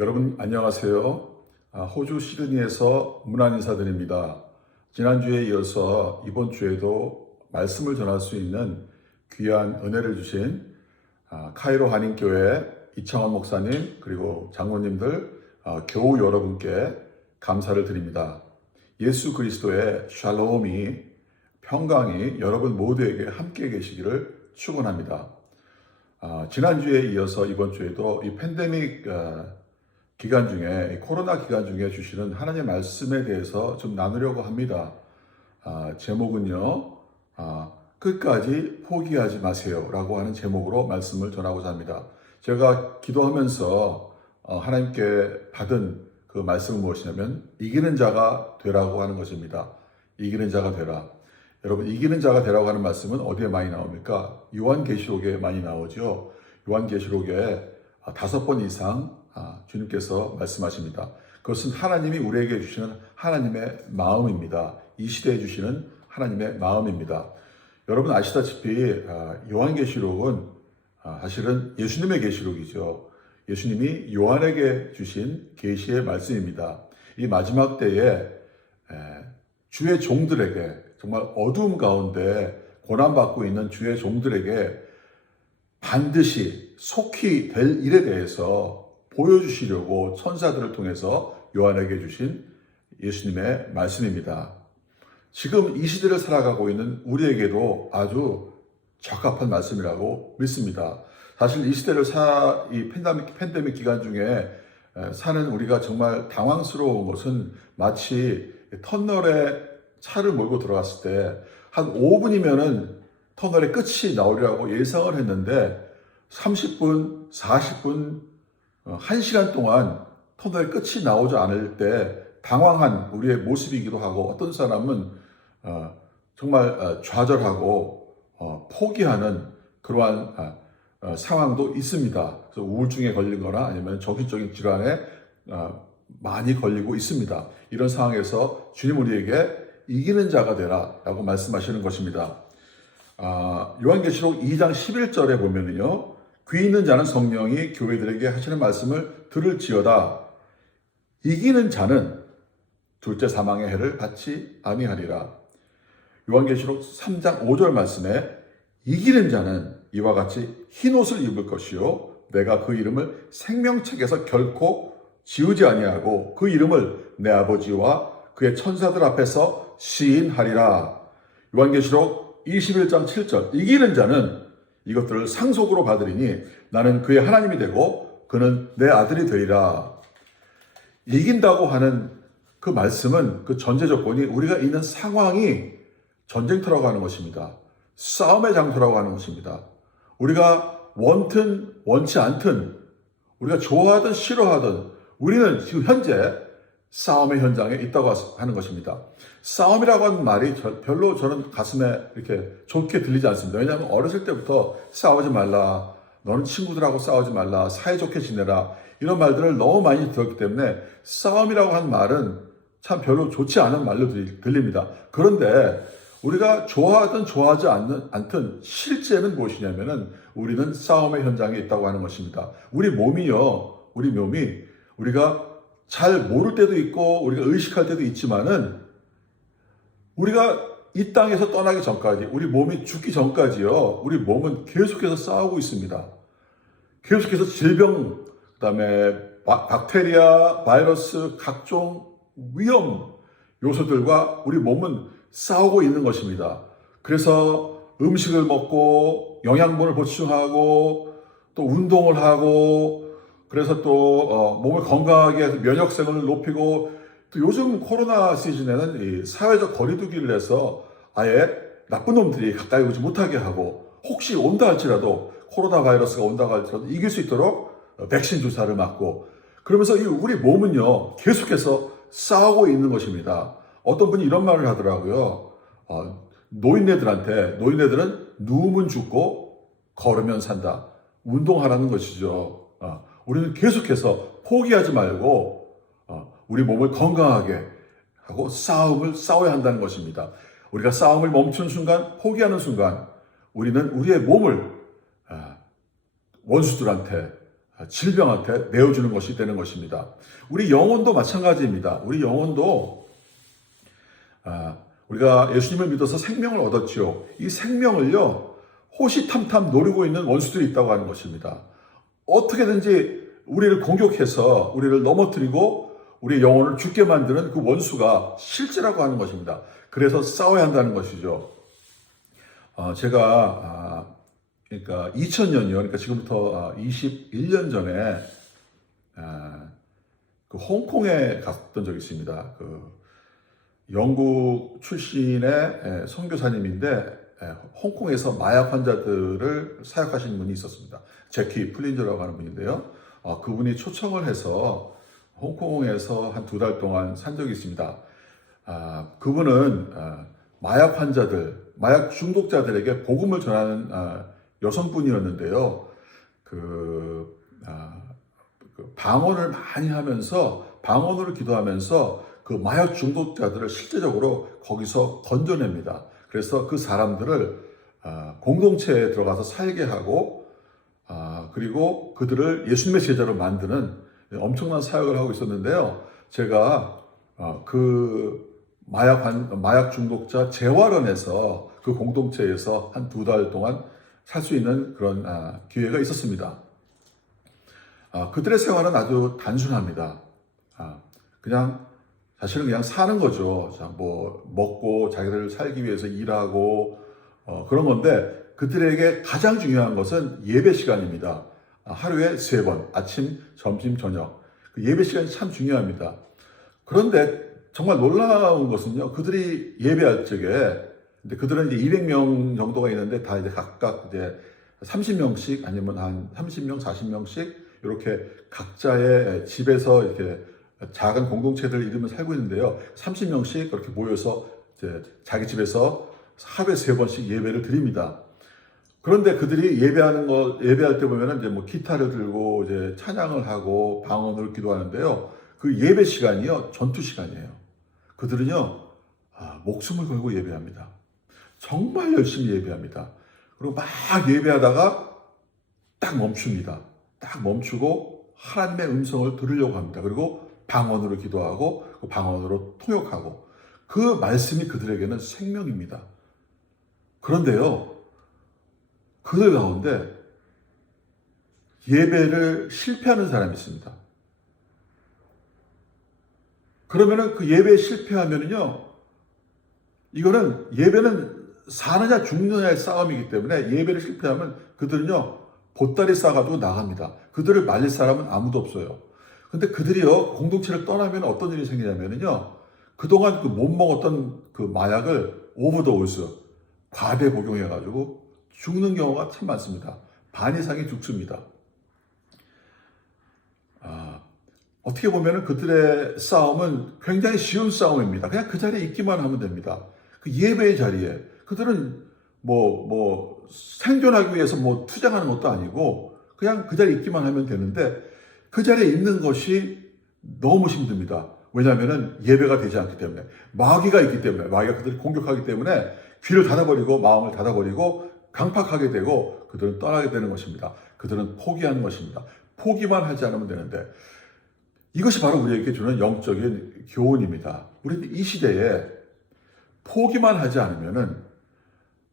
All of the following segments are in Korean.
여러분 안녕하세요. 호주 시드니에서 문안 인사드립니다. 지난주에 이어서 이번 주에도 말씀을 전할 수 있는 귀한 은혜를 주신 카이로 한인교회 이창원 목사님 그리고 장로님들 교우 여러분께 감사를 드립니다. 예수 그리스도의 샬롬이 평강이 여러분 모두에게 함께 계시기를 축원합니다. 지난주에 이어서 이번 주에도 이 팬데믹 기간 중에 코로나 기간 중에 주시는 하나님의 말씀에 대해서 좀 나누려고 합니다. 제목은요, 끝까지 포기하지 마세요 라고 하는 제목으로 말씀을 전하고자 합니다. 제가 기도하면서 하나님께 받은 그 말씀은 무엇이냐면 이기는 자가 되라고 하는 것입니다. 이기는 자가 되라. 여러분, 이기는 자가 되라고 하는 말씀은 어디에 많이 나옵니까? 요한계시록에 많이 나오죠. 요한계시록에 5번 이상 주님께서 말씀하십니다. 그것은 하나님이 우리에게 주시는 하나님의 마음입니다. 이 시대에 주시는 하나님의 마음입니다. 여러분 아시다시피 요한계시록은 사실은 예수님의 계시록이죠. 예수님이 요한에게 주신 계시의 말씀입니다. 이 마지막 때에 주의 종들에게 정말 어두움 가운데 고난받고 있는 주의 종들에게 반드시 속히 될 일에 대해서 보여주시려고 천사들을 통해서 요한에게 주신 예수님의 말씀입니다. 지금 이 시대를 살아가고 있는 우리에게도 아주 적합한 말씀이라고 믿습니다. 사실 이 시대를 이 팬데믹 기간 중에 사는 우리가 정말 당황스러운 것은 마치 터널에 차를 몰고 들어갔을 때 한 5분이면은 터널의 끝이 나오리라고 예상을 했는데 30분, 40분, 1시간 동안 터널의 끝이 나오지 않을 때 당황한 우리의 모습이기도 하고 어떤 사람은 정말 좌절하고 포기하는 그러한 상황도 있습니다. 그래서 우울증에 걸린 거나 아니면 정신적인 질환에 많이 걸리고 있습니다. 이런 상황에서 주님 우리에게 이기는 자가 되라 라고 말씀하시는 것입니다. 요한계시록 2장 11절에 보면은요, 귀 있는 자는 성령이 교회들에게 하시는 말씀을 들을지어다. 이기는 자는 둘째 사망의 해를 받지 아니하리라. 요한계시록 3장 5절 말씀에 이기는 자는 이와 같이 흰 옷을 입을 것이요 내가 그 이름을 생명책에서 결코 지우지 아니하고 그 이름을 내 아버지와 그의 천사들 앞에서 시인하리라. 요한계시록 21장 7절 이기는 자는 이것들을 상속으로 받으리니 나는 그의 하나님이 되고 그는 내 아들이 되리라. 이긴다고 하는 그 말씀은 그 전제 조건이 우리가 있는 상황이 전쟁터라고 하는 것입니다. 싸움의 장소라고 하는 것입니다. 우리가 원든 원치 않든 우리가 좋아하든 싫어하든 우리는 지금 현재 싸움의 현장에 있다고 하는 것입니다. 싸움이라고 하는 말이 별로 저는 가슴에 이렇게 좋게 들리지 않습니다. 왜냐하면 어렸을 때부터 싸우지 말라, 너는 친구들하고 싸우지 말라, 사이좋게 지내라 이런 말들을 너무 많이 들었기 때문에 싸움이라고 하는 말은 참 별로 좋지 않은 말로 들립니다. 그런데 우리가 좋아하든 좋아하지 않든 실제는 무엇이냐면은 우리는 싸움의 현장에 있다고 하는 것입니다. 우리 몸이 우리가 잘 모를 때도 있고 우리가 의식할 때도 있지만은 우리가 이 땅에서 떠나기 전까지 우리 몸이 죽기 전까지요 우리 몸은 계속해서 싸우고 있습니다. 계속해서 질병 그다음에 박테리아, 바이러스, 각종 위험 요소들과 우리 몸은 싸우고 있는 것입니다. 그래서 음식을 먹고 영양분을 보충하고 또 운동을 하고 그래서 또 몸을 건강하게 해서 면역성을 높이고 또 요즘 코로나 시즌에는 이 사회적 거리두기를 해서 아예 나쁜 놈들이 가까이 오지 못하게 하고 혹시 온다 할지라도 코로나 바이러스가 온다고 할지라도 이길 수 있도록 백신 주사를 맞고 그러면서 우리 몸은요 계속해서 싸우고 있는 것입니다. 어떤 분이 이런 말을 하더라고요. 노인네들은 누우면 죽고 걸으면 산다. 운동하라는 것이죠. 우리는 계속해서 포기하지 말고 우리 몸을 건강하게 하고 싸워야 한다는 것입니다. 우리가 싸움을 멈추는 순간, 포기하는 순간 우리는 우리의 몸을 원수들한테 질병한테 내어주는 것이 되는 것입니다. 우리 영혼도 마찬가지입니다. 우리 영혼도 우리가 예수님을 믿어서 생명을 얻었지요. 이 생명을요, 호시탐탐 노리고 있는 원수들이 있다고 하는 것입니다. 어떻게든지 우리를 공격해서 우리를 넘어뜨리고 우리의 영혼을 죽게 만드는 그 원수가 실제라고 하는 것입니다. 그래서 싸워야 한다는 것이죠. 제가 그러니까 2000년이요. 그러니까 지금부터 21년 전에 그 홍콩에 갔던 적이 있습니다. 그 영국 출신의 선교사님인데 홍콩에서 마약 환자들을 사역하시는 분이 있었습니다. 제키 플린저라고 하는 분인데요. 그분이 초청을 해서 홍콩에서 한 2달 동안 산 적이 있습니다. 그분은 마약 환자들, 마약 중독자들에게 복음을 전하는 여성분이었는데요. 방언을 많이 하면서, 방언으로 기도하면서 그 마약 중독자들을 실제적으로 거기서 건져냅니다. 그래서 그 사람들을 공동체에 들어가서 살게 하고, 그리고 그들을 예수님의 제자로 만드는 엄청난 사역을 하고 있었는데요. 제가 그 마약 중독자 재활원에서 그 공동체에서 한 2달 동안 살 수 있는 그런 기회가 있었습니다. 그들의 생활은 아주 단순합니다. 사실은 그냥 사는 거죠. 뭐 먹고 자기들 살기 위해서 일하고 그런 건데, 그들에게 가장 중요한 것은 예배 시간입니다. 하루에 3번, 아침, 점심, 저녁. 그 예배 시간이 참 중요합니다. 그런데 정말 놀라운 것은요, 그들이 예배할 적에, 근데 그들은 이제 200명 정도가 있는데 다 이제 각각 이제 30명씩 아니면 한 30명, 40명씩 이렇게 각자의 집에서 이렇게 작은 공동체들 이름을 살고 있는데요. 30명씩 그렇게 모여서 이제 자기 집에서 하루에 3번씩 예배를 드립니다. 그런데 그들이 예배할 때 보면은 이제 뭐 기타를 들고 이제 찬양을 하고 방언으로 기도하는데요. 그 예배 시간이요, 전투 시간이에요. 그들은요, 목숨을 걸고 예배합니다. 정말 열심히 예배합니다. 그리고 막 예배하다가 딱 멈춥니다. 딱 멈추고 하나님의 음성을 들으려고 합니다. 그리고 방언으로 기도하고 그 방언으로 통역하고, 그 말씀이 그들에게는 생명입니다. 그런데요, 그들 가운데 예배를 실패하는 사람이 있습니다. 그러면은 그 예배에 실패하면은요, 이거는 예배는 사느냐 죽느냐의 싸움이기 때문에 예배를 실패하면 그들은요, 보따리 싸가지고 나갑니다. 그들을 말릴 사람은 아무도 없어요. 근데 그들이요, 공동체를 떠나면 어떤 일이 생기냐면요, 그동안 못 먹었던 그 마약을 오버도스, 과대 복용해가지고 죽는 경우가 참 많습니다. 반 이상이 죽습니다. 어떻게 보면 그들의 싸움은 굉장히 쉬운 싸움입니다. 그냥 그 자리에 있기만 하면 됩니다. 그 예배의 자리에. 그들은 생존하기 위해서 투쟁하는 것도 아니고 그냥 그 자리에 있기만 하면 되는데, 그 자리에 있는 것이 너무 힘듭니다. 왜냐하면 예배가 되지 않기 때문에, 마귀가 있기 때문에, 마귀가 그들을 공격하기 때문에 귀를 닫아버리고 마음을 닫아버리고 강팍하게 되고 그들은 떠나게 되는 것입니다. 그들은 포기하는 것입니다. 포기만 하지 않으면 되는데, 이것이 바로 우리에게 주는 영적인 교훈입니다. 우리는 이 시대에 포기만 하지 않으면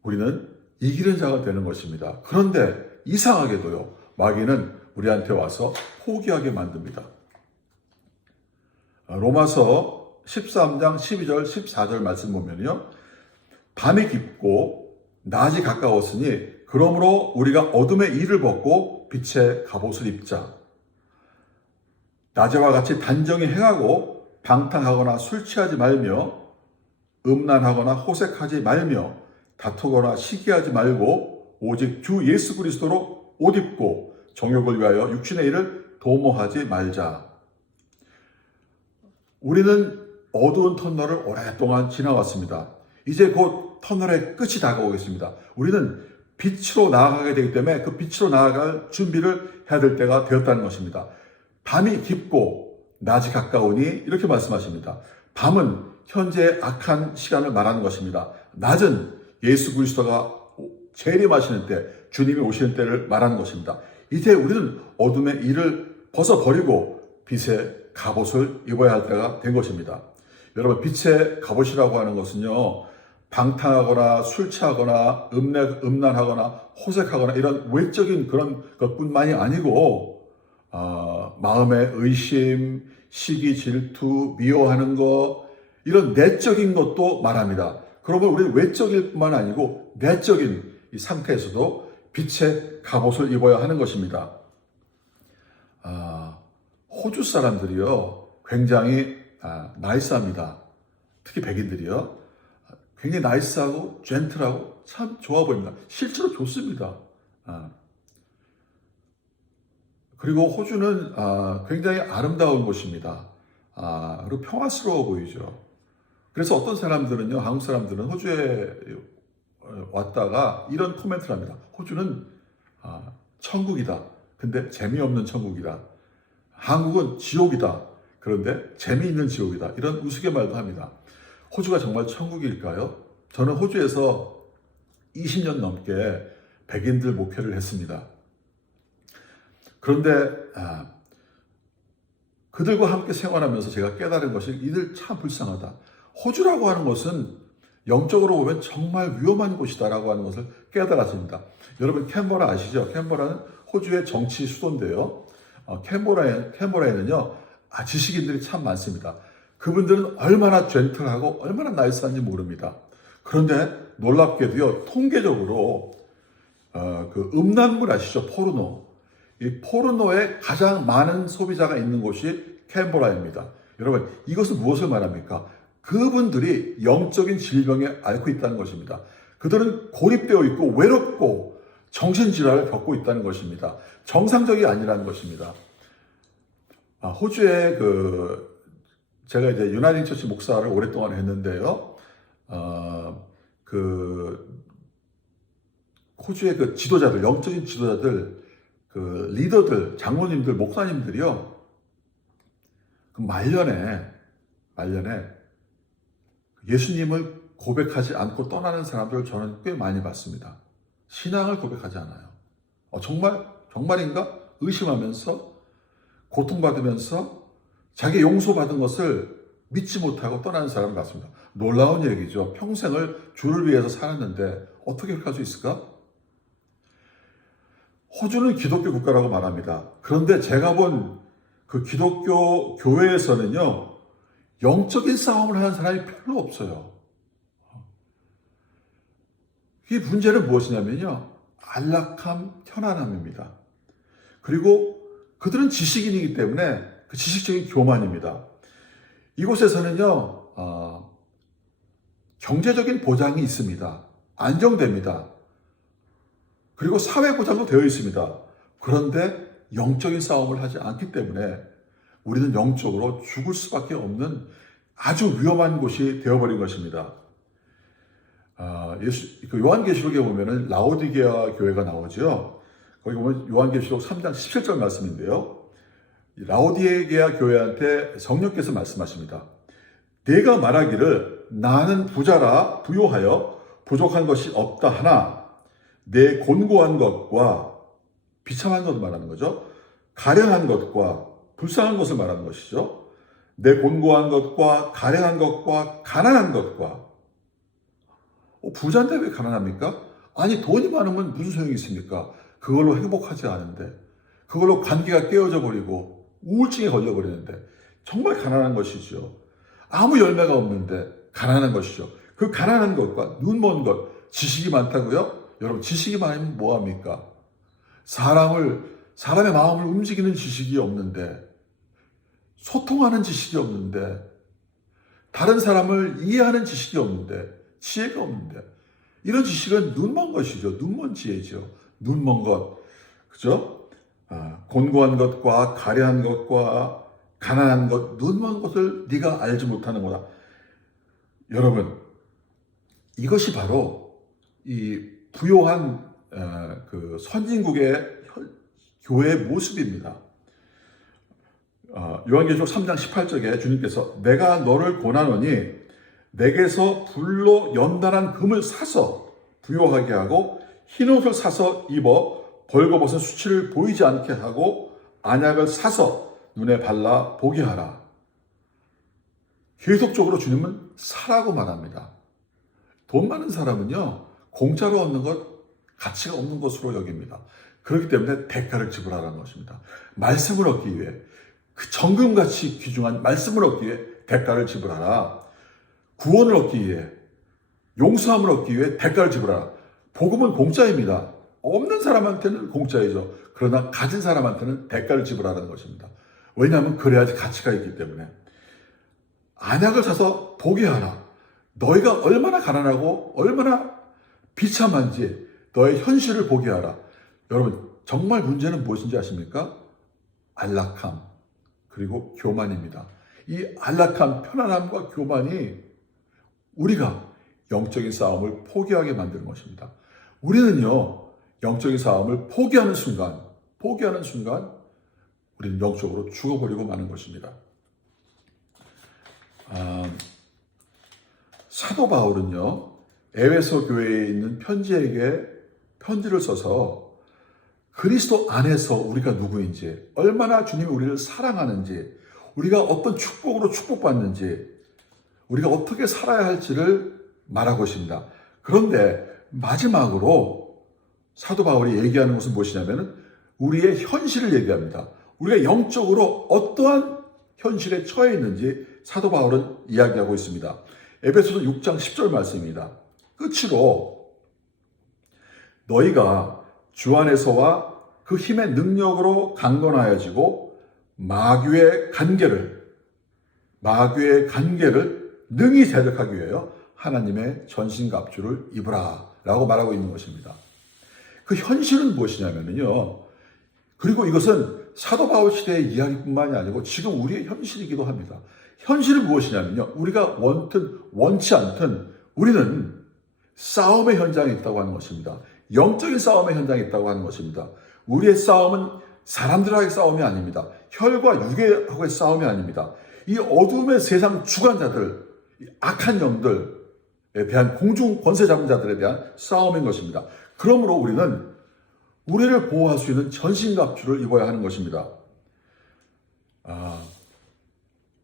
우리는 이기는 자가 되는 것입니다. 그런데 이상하게도요, 마귀는 우리한테 와서 포기하게 만듭니다. 로마서 13장 12절 14절 말씀 보면요, 밤이 깊고 낮이 가까웠으니 그러므로 우리가 어둠의 일을 벗고 빛의 갑옷을 입자. 낮에와 같이 단정히 행하고 방탕하거나 술 취하지 말며 음란하거나 호색하지 말며 다투거나 시기하지 말고 오직 주 예수 그리스도로 옷 입고 정욕을 위하여 육신의 일을 도모하지 말자. 우리는 어두운 터널을 오랫동안 지나왔습니다. 이제 곧 터널의 끝이 다가오겠습니다. 우리는 빛으로 나아가게 되기 때문에 그 빛으로 나아갈 준비를 해야 될 때가 되었다는 것입니다. 밤이 깊고 낮이 가까우니 이렇게 말씀하십니다. 밤은 현재의 악한 시간을 말하는 것입니다. 낮은 예수 그리스도가 재림하시는 때, 주님이 오시는 때를 말하는 것입니다. 이제 우리는 어둠의 일을 벗어버리고 빛의 갑옷을 입어야 할 때가 된 것입니다. 여러분, 빛의 갑옷이라고 하는 것은요, 방탕하거나 술 취하거나 음란하거나 호색하거나 이런 외적인 그런 것뿐만이 아니고 마음의 의심, 시기, 질투, 미워하는 것, 이런 내적인 것도 말합니다. 그러면 우리는 외적일 뿐만 아니고 내적인 이 상태에서도 빛의 갑옷을 입어야 하는 것입니다. 호주 사람들이요, 굉장히 나이스합니다. 특히 백인들이요, 굉장히 나이스하고 젠틀하고 참 좋아 보입니다. 실제로 좋습니다. 그리고 호주는 굉장히 아름다운 곳입니다. 그리고 평화스러워 보이죠. 그래서 어떤 사람들은요, 한국 사람들은 호주에 왔다가 이런 코멘트를 합니다. 호주는 천국이다. 근데 재미없는 천국이다. 한국은 지옥이다. 그런데 재미있는 지옥이다. 이런 우스갯말도 합니다. 호주가 정말 천국일까요? 저는 호주에서 20년 넘게 백인들 목회를 했습니다. 그런데 그들과 함께 생활하면서 제가 깨달은 것이 이들 참 불쌍하다. 호주라고 하는 것은 영적으로 보면 정말 위험한 곳이다라고 하는 것을 깨달았습니다. 여러분, 캔버라 아시죠? 캔버라는 호주의 정치 수도인데요. 캔버라에는요, 지식인들이 참 많습니다. 그분들은 얼마나 젠틀하고 얼마나 나이스한지 모릅니다. 그런데 놀랍게도요, 통계적으로 그 음란물 아시죠? 포르노. 이 포르노에 가장 많은 소비자가 있는 곳이 캔버라입니다. 여러분, 이것은 무엇을 말합니까? 그분들이 영적인 질병에 앓고 있다는 것입니다. 그들은 고립되어 있고 외롭고 정신질환을 겪고 있다는 것입니다. 정상적이 아니라는 것입니다. 호주에 제가 이제 유나이티드 처치 목사를 오랫동안 했는데요. 호주의 그 지도자들, 영적인 지도자들, 그 리더들, 장로님들, 목사님들이요, 그 말년에 예수님을 고백하지 않고 떠나는 사람들을 저는 꽤 많이 봤습니다. 신앙을 고백하지 않아요. 정말인가? 의심하면서, 고통받으면서, 자기 용서받은 것을 믿지 못하고 떠나는 사람을 봤습니다. 놀라운 얘기죠. 평생을 주를 위해서 살았는데 어떻게 그렇게 할 수 있을까? 호주는 기독교 국가라고 말합니다. 그런데 제가 본 그 기독교 교회에서는요, 영적인 싸움을 하는 사람이 별로 없어요. 이 문제는 무엇이냐면요, 안락함, 편안함입니다. 그리고 그들은 지식인이기 때문에 그 지식적인 교만입니다. 이곳에서는요, 경제적인 보장이 있습니다. 안정됩니다. 그리고 사회 보장도 되어 있습니다. 그런데 영적인 싸움을 하지 않기 때문에 우리는 영적으로 죽을 수밖에 없는 아주 위험한 곳이 되어버린 것입니다. 요한계시록에 보면은 라오디게아 교회가 나오죠. 거기 보면 요한계시록 3장 17절 말씀인데요. 라오디게아 교회한테 성령께서 말씀하십니다. 내가 말하기를 나는 부자라 부요하여 부족한 것이 없다 하나 내 곤고한 것과 비참한 것을 말하는 거죠. 가련한 것과 불쌍한 것을 말하는 것이죠. 내 곤고한 것과 가련한 것과 가난한 것과. 부자인데 왜 가난합니까? 아니, 돈이 많으면 무슨 소용이 있습니까? 그걸로 행복하지 않은데, 그걸로 관계가 깨어져 버리고 우울증에 걸려 버리는데 정말 가난한 것이죠. 아무 열매가 없는데 가난한 것이죠. 그 가난한 것과 눈먼 것, 지식이 많다고요? 여러분, 지식이 많으면 뭐합니까? 사람의 마음을 움직이는 지식이 없는데, 소통하는 지식이 없는데, 다른 사람을 이해하는 지식이 없는데, 지혜가 없는데, 이런 지식은 눈먼 것이죠. 눈먼 지혜죠. 눈먼 것. 그죠? 곤고한 것과 가련한 것과 가난한 것, 눈먼 것을 네가 알지 못하는 거다. 여러분, 이것이 바로 이 부요한 그 선진국의 교회의 모습입니다. 요한계시록 3장 18절에 주님께서 내가 너를 권하노니 내게서 불로 연단한 금을 사서 부요하게 하고 흰옷을 사서 입어 벌거벗은 수치를 보이지 않게 하고 안약을 사서 눈에 발라 보게 하라. 계속적으로 주님은 사라고 말합니다. 돈 많은 사람은요, 공짜로 얻는 것 가치가 없는 것으로 여깁니다. 그렇기 때문에 대가를 지불하라는 것입니다. 말씀을 얻기 위해, 그 정금같이 귀중한 말씀을 얻기 위해 대가를 지불하라. 구원을 얻기 위해, 용서함을 얻기 위해 대가를 지불하라. 복음은 공짜입니다. 없는 사람한테는 공짜이죠. 그러나 가진 사람한테는 대가를 지불하라는 것입니다. 왜냐하면 그래야지 가치가 있기 때문에. 안약을 사서 보게 하라. 너희가 얼마나 가난하고 얼마나 비참한지 너의 현실을 보게 하라. 여러분, 정말 문제는 무엇인지 아십니까? 안락함, 그리고 교만입니다. 이 안락함, 편안함과 교만이 우리가 영적인 싸움을 포기하게 만드는 것입니다. 우리는요, 영적인 싸움을 포기하는 순간 우리는 영적으로 죽어버리고 마는 것입니다. 사도 바울은요, 에베소 교회에 있는 편지에게 편지를 써서 그리스도 안에서 우리가 누구인지, 얼마나 주님이 우리를 사랑하는지, 우리가 어떤 축복으로 축복받는지, 우리가 어떻게 살아야 할지를 말하고 있습니다. 그런데 마지막으로 사도 바울이 얘기하는 것은 무엇이냐면 우리의 현실을 얘기합니다. 우리가 영적으로 어떠한 현실에 처해 있는지 사도 바울은 이야기하고 있습니다. 에베소서 6장 10절 말씀입니다. 끝으로 너희가 주 안에서와 그 힘의 능력으로 강건하여지고 마귀의 간계를 능히 대적하기 위하여 하나님의 전신갑주를 입으라 라고 말하고 있는 것입니다. 그 현실은 무엇이냐면요, 그리고 이것은 사도 바울 시대의 이야기뿐만이 아니고 지금 우리의 현실이기도 합니다. 현실은 무엇이냐면요, 우리가 원든 원치 않든 우리는 싸움의 현장에 있다고 하는 것입니다. 영적인 싸움의 현장에 있다고 하는 것입니다. 우리의 싸움은 사람들과의 싸움이 아닙니다. 혈과 육의 싸움이 아닙니다. 이 어둠의 세상 주관자들, 악한 영들에 대한 공중 권세 잡은 자들에 대한 싸움인 것입니다. 그러므로 우리는 우리를 보호할 수 있는 전신갑주를 입어야 하는 것입니다.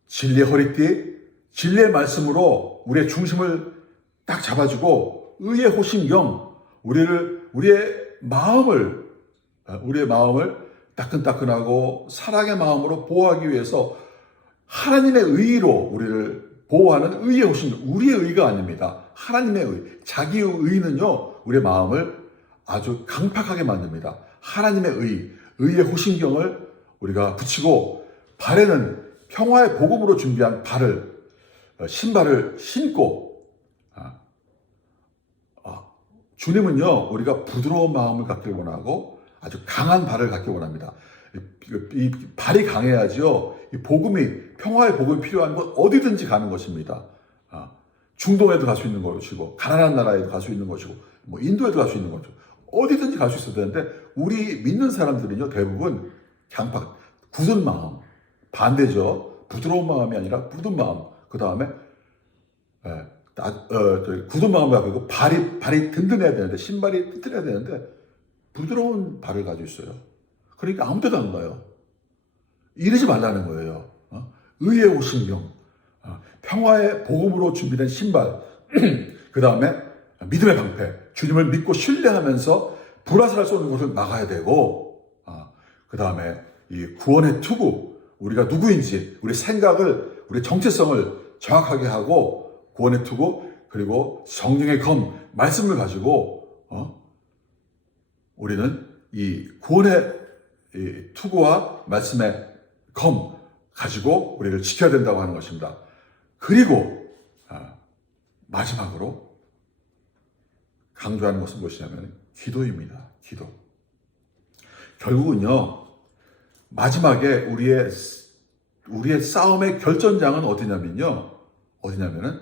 진리의 허리띠, 진리의 말씀으로 우리의 중심을 딱 잡아주고 의의 호심경, 우리의 마음을 따끈따끈하고 사랑의 마음으로 보호하기 위해서 하나님의 의로 우리를 보호하는 의의 호심경, 우리의 의가 아닙니다. 하나님의 의, 자기의 의는요, 우리의 마음을 아주 강팍하게 만듭니다. 하나님의 의의 호심경을 우리가 붙이고 발에는 평화의 복음으로 준비한 신발을 신고, 주님은요, 우리가 부드러운 마음을 갖길 원하고 아주 강한 발을 갖길 원합니다. 이 발이 강해야지요, 이 복음이, 평화의 복음이 필요한 곳 어디든지 가는 것입니다. 중동에도 갈 수 있는 것이고, 가난한 나라에도 갈 수 있는 것이고, 인도에도 갈 수 있는 것이고, 어디든지 갈 수 있어야 되는데, 우리 믿는 사람들은요, 대부분 강팍, 굳은 마음, 반대죠. 부드러운 마음이 아니라 굳은 마음. 그 다음에, 굳은 마음을 가지고 발이 든든해야 되는데, 신발이 튼튼해야 되는데, 부드러운 발을 가지고 있어요. 그러니까 아무 데도 안 가요. 이러지 말라는 거예요. 의의 호심경, 평화의 복음으로 준비된 신발, 그 다음에 믿음의 방패, 주님을 믿고 신뢰하면서 불화살을 쏘는 것을 막아야 되고, 그 다음에 이 구원의 투구, 우리가 누구인지, 우리 생각을, 우리 정체성을 정확하게 하고, 구원의 투구, 그리고 성령의 검, 말씀을 가지고, 우리는 이 구원의 이 투구와 말씀의 검 가지고 우리를 지켜야 된다고 하는 것입니다. 그리고 마지막으로 강조하는 것은 무엇이냐면 기도입니다. 기도. 결국은요, 마지막에 우리의 싸움의 결전장은 어디냐면은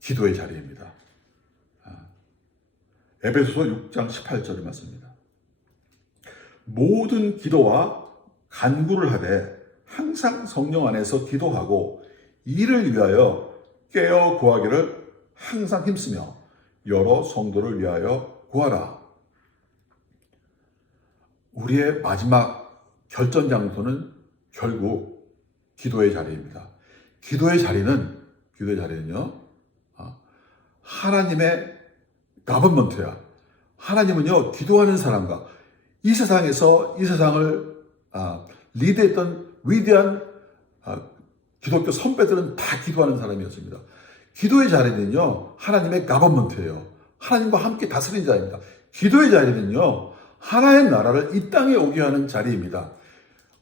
기도의 자리입니다. 에베소서 6장 18절의 말씀입니다. 모든 기도와 간구를 하되 항상 성령 안에서 기도하고 이를 위하여 깨어 구하기를 항상 힘쓰며 여러 성도를 위하여 구하라. 우리의 마지막 결전 장소는 결국 기도의 자리입니다. 기도의 자리는요, 하나님의 가버먼트야. 하나님은요, 기도하는 사람과 이 세상에서 이 세상을 리드했던 위대한 기독교 선배들은 다 기도하는 사람이었습니다. 기도의 자리는요, 하나님의 가버먼트예요. 하나님과 함께 다스리는 자리입니다. 기도의 자리는요, 하나의 나라를 이 땅에 오게 하는 자리입니다.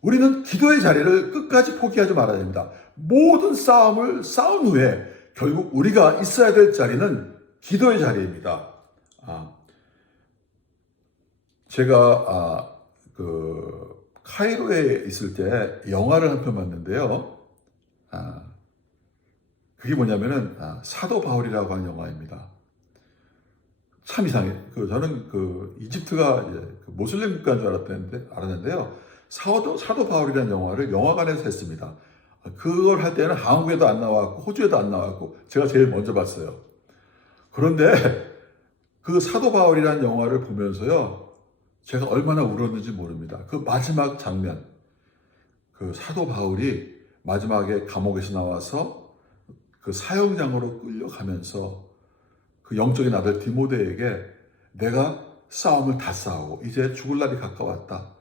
우리는 기도의 자리를 끝까지 포기하지 말아야 됩니다. 모든 싸움을 싸운 후에 결국 우리가 있어야 될 자리는 기도의 자리입니다. 제가 카이로에 있을 때 영화를 한 편 봤는데요. 그게 뭐냐면은 사도 바울이라고 하는 영화입니다. 참 이상해. 저는 이집트가 이제 모슬림 국가인 줄 알았는데요. 사도 바울이라는 영화를 영화관에서 했습니다. 그걸 할 때는 한국에도 안 나왔고 호주에도 안 나왔고 제가 제일 먼저 봤어요. 그런데 그 사도 바울이라는 영화를 보면서요, 제가 얼마나 울었는지 모릅니다. 그 마지막 장면, 그 사도 바울이 마지막에 감옥에서 나와서 그 사형장으로 끌려가면서 그 영적인 아들 디모데에게 내가 싸움을 다 싸우고 이제 죽을 날이 가까웠다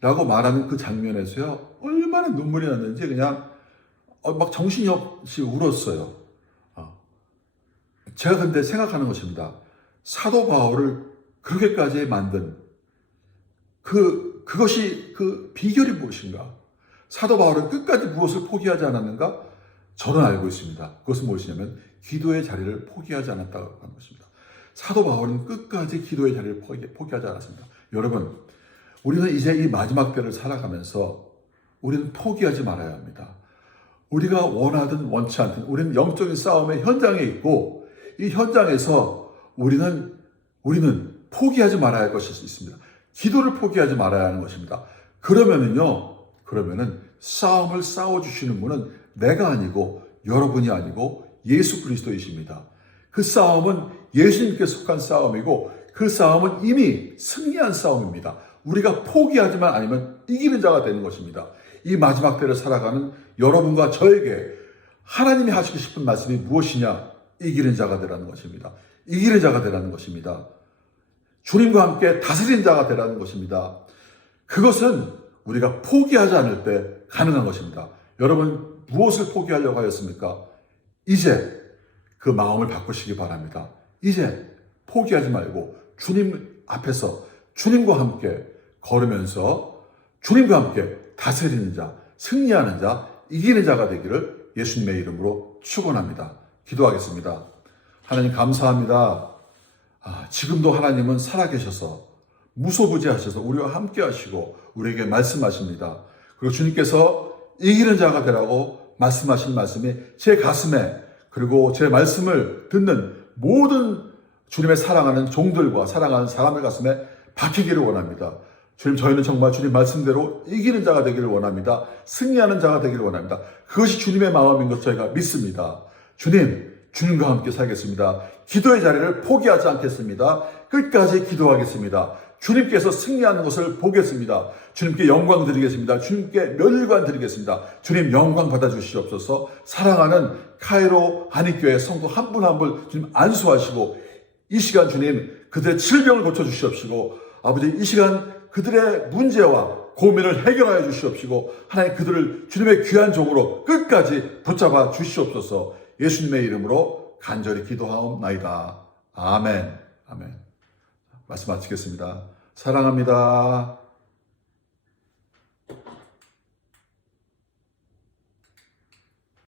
라고 말하는 그 장면에서요, 얼마나 눈물이 났는지 그냥 막 정신이 없이 울었어요. 제가 근데 생각하는 것입니다. 사도 바울을 그렇게까지 만든 그것이 그 비결이 무엇인가? 사도 바울은 끝까지 무엇을 포기하지 않았는가? 저는 알고 있습니다. 그것은 무엇이냐면 기도의 자리를 포기하지 않았다고 하는 것입니다. 사도 바울은 끝까지 기도의 자리를 포기하지 않았습니다. 여러분, 우리는 이제 이 마지막 때를 살아가면서 우리는 포기하지 말아야 합니다. 우리가 원하든 원치 않든 우리는 영적인 싸움의 현장에 있고 이 현장에서 우리는 포기하지 말아야 할 것이 있습니다. 기도를 포기하지 말아야 하는 것입니다. 그러면은 싸움을 싸워주시는 분은 내가 아니고 여러분이 아니고 예수 그리스도이십니다. 그 싸움은 예수님께 속한 싸움이고 그 싸움은 이미 승리한 싸움입니다. 우리가 포기하지만 않으면 이기는 자가 되는 것입니다. 이 마지막 때를 살아가는 여러분과 저에게 하나님이 하시고 싶은 말씀이 무엇이냐? 이기는 자가 되라는 것입니다. 이기는 자가 되라는 것입니다. 주님과 함께 다스리는 자가 되라는 것입니다. 그것은 우리가 포기하지 않을 때 가능한 것입니다. 여러분, 무엇을 포기하려고 하였습니까? 이제 그 마음을 바꾸시기 바랍니다. 이제 포기하지 말고 주님 앞에서 주님과 함께 걸으면서 주님과 함께 다스리는 자, 승리하는 자, 이기는 자가 되기를 예수님의 이름으로 축원합니다. 기도하겠습니다. 하나님 감사합니다. 지금도 하나님은 살아계셔서 무소부지하셔서 우리와 함께 하시고 우리에게 말씀하십니다. 그리고 주님께서 이기는 자가 되라고 말씀하신 말씀이 제 가슴에 그리고 제 말씀을 듣는 모든 주님의 사랑하는 종들과 사랑하는 사람의 가슴에 박히기를 원합니다. 주님, 저희는 정말 주님 말씀대로 이기는 자가 되기를 원합니다. 승리하는 자가 되기를 원합니다. 그것이 주님의 마음인 것 저희가 믿습니다. 주님과 함께 살겠습니다. 기도의 자리를 포기하지 않겠습니다. 끝까지 기도하겠습니다. 주님께서 승리하는 것을 보겠습니다. 주님께 영광 드리겠습니다. 주님께 멸관 드리겠습니다. 주님 영광 받아주시옵소서. 사랑하는 카이로 한인교회 성도 한 분 한 분 주님 안수하시고 이 시간 주님 그들의 질병을 고쳐주시옵시고 아버지 이 시간 그들의 문제와 고민을 해결하여 주시옵시고 하나님 그들을 주님의 귀한 종으로 끝까지 붙잡아 주시옵소서. 예수님의 이름으로 간절히 기도하옵나이다. 아멘. 아멘. 말씀 마치겠습니다. 사랑합니다.